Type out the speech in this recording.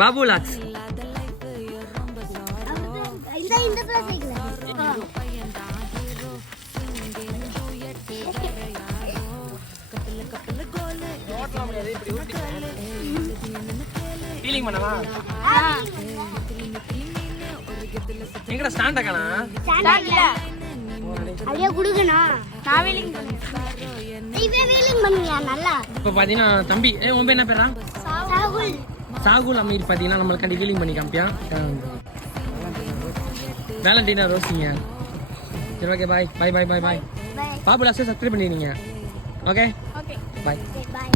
Babu lakhs feeling பண்ணவா எங்கடா stand ஆகனா stand இல்ல ஐயா குடுங்கனா நான் வீலிங் பண்ணுங்க நல்லா. இப்போ பாத்தீங்கன்னா தம்பி உன் பேர் என்ன பேரா சாகுல் சாகுல் அமீர் பாத்தீங்கன்னா நம்மளுக்காண்டி வீலிங் பண்ணி காமிப்பியா வேலண்டினா ரோசிங்க சரி ஓகே பாய் பாய் பாய் பாய் பாய் பாபு லாக்ஸை சப்ஸ்கிரைப் பண்ணிடுங்க ஓகே ஓகே பாய் பாய்.